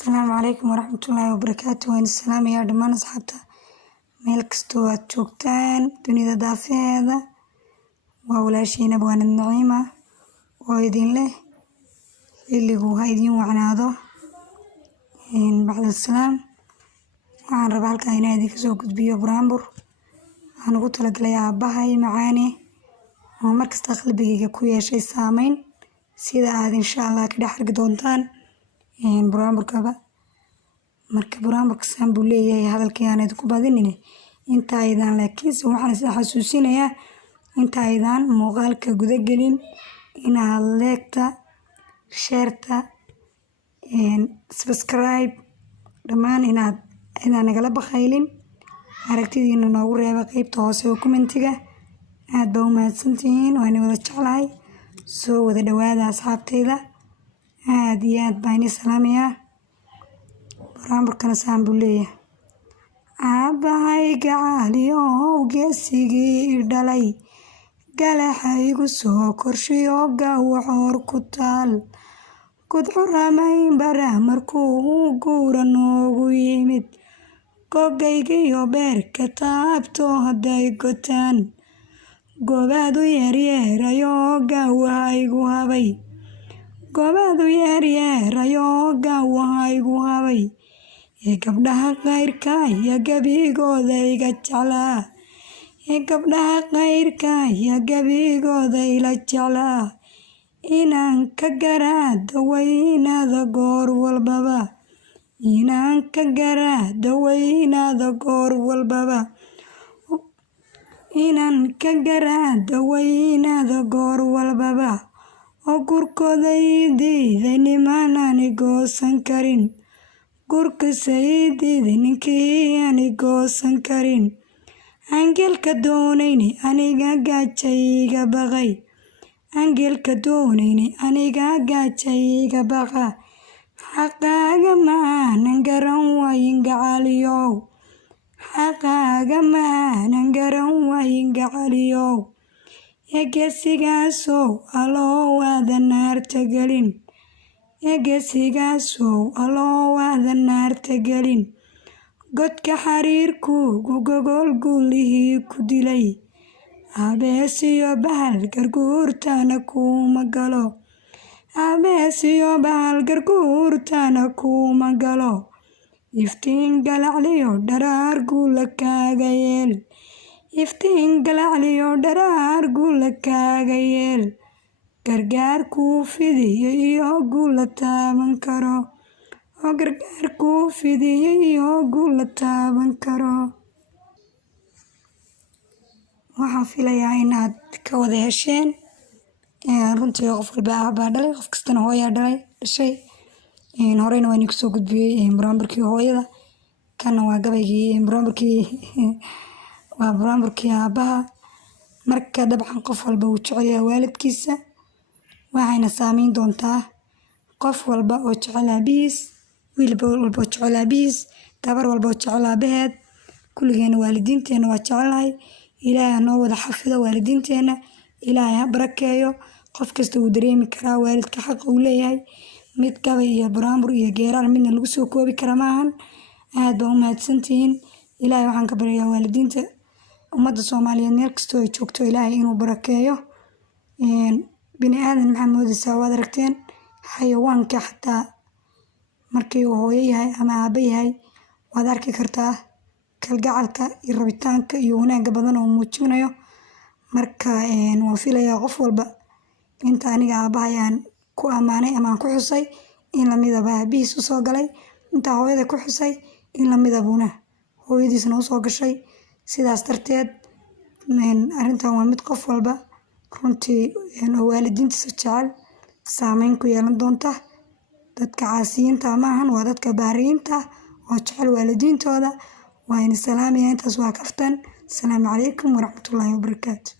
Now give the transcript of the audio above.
السلام عليكم ورحمة الله وبركاته. وين السلام يا دمان أصحابتا meel kastoo aad joogtaan dunida daafeeda waa walaashiina baan Naciima oo idin leh xilligu ha idin wacnaado bacda salaam. waxaan rabaa halkan inaan idin kasoo gudbiyo buraanbur waxaan ugu talagalay aabahay macaane oo markasta qalbigayga ku yeeshay saameyn sida aad insha Allah ka dhex arki doontaan buraanburkaba. marka buraanburka saan buu leeyahay hadalkii aan idinku badinine inta aydan laakiinse waxaan is xasuusinayaa inta aydan muuqaalka guda gelin inaad leegta sheerta subscribe dhammaan inaad nagala bakhaylin aragtidiina noogu reeba qaybta hoose oo commentiga. aad baa u mahadsantihiin waan wada jeclahay. soo wada dhawaada asxaabtayda aad iyo aad baan idin salaamayaa. buraanburkana saan buu leeyahay aabahay gacaliyo geesigii dhalay galaxaygu soo korshiyo gawaxoor ku taal gudcuramayn bara markuu guura noogu yimid gogaygiyo beerka taabto hadday gotaan gobaadu yeeryeerayo gawahaygu habay gobaadu yeeryeerayo gawahaygu habay gabdhaha qayrka iyo gabigooda iga jeclaa gabdhaha qayrka iyo gabigooda ila jeclaa inaan ka garaado weynaada goor walbaba inaan ka garaado weynaada goor walbaba inaan ka garaado weynaada goor walbaba oo gurkooda ii diiday nimaanaan goosan karin gurka sayidida ninkii aan goosan karin angelka doonayni aniga gaajayga baqay angelka doonayni aniga gaajayga baqa xaqaaga maanan garan waayin gacaliyow xaqaaga maanan garan waayin gacaliyow egesigaasow aloo waada naarta gelin egesigaasow aloo waada naarta gelin godka xariirkuugu gogol guulihii ku dilay abeesiyo bahal garguurtana kuuma galo abeesiyo bahal garguurtana kuuma galo iftiin galacliyo dharaar guula kaaga yeel iftiin galacliyo dharaar guula kaaga yeel gargaar kuu fidiyo iyo guula taaban karo oo gargaar kuu fidiyo iyo guula taaban karo. waxaan filayaa inaad ka wada hesheen runtii qof walba aabaa dhalay qof kastana hooyaa dhashay horeyna waan idinku soo gudbiyey buraanburkii hooyada kana waa gabaygii waa buraanburkii aabaha. marka dabcan qof walba wuu jecel yahay waalidkiisa waxayna saameyn doontaa qof walba oo jecel aabihiis wiil walba oo jecel aabihiis gabar walba oo jecel aabaheed kulligeena waalidiinteena waa jecelahay. ilaahay ha noo wada xafido waalidiinteena ilaahay ha barakeeyo. qof kasta wuu dareemi karaa waalidka xaqa uu leeyahay mid gabay iyo buraanbur iyo geeraar midna lagu soo koobi kara maahan. aad baa u mahadsantihiin. ilaahay waxaan ka baryayaa waalidiinta ummadda Soomaaliyeed meel kastoo ay joogto ilaahay inuu barakeeyo. bini aadan maxaa moodaysaa waad aragteen xayawaanka xataa markii uu hooyo yahay ama aaba yahay waad arki kartaa kalgacalka iyo rabitaanka iyo wanaagga badan oo muujinayo. marka waan filayaa qof walba inta aniga aabahay aan ku amaanay ama aan ku xusay in lamidaba aabihiis u soo galay inta hooyada ku xusay in lamidabuna hooyadiisna u soo gashay. sidaas darteed arrintan waa mid qof walba runtii oo waalidiintiisa jecel saameyn ku yeelan doonta. dadka caasiyiinta maahan waa dadka baariyiinta oo jecel waalidiintooda. waa in salaamaya intaas waa kaftan. asalaamu calaykum waraxmatullaahi wabarakaatu.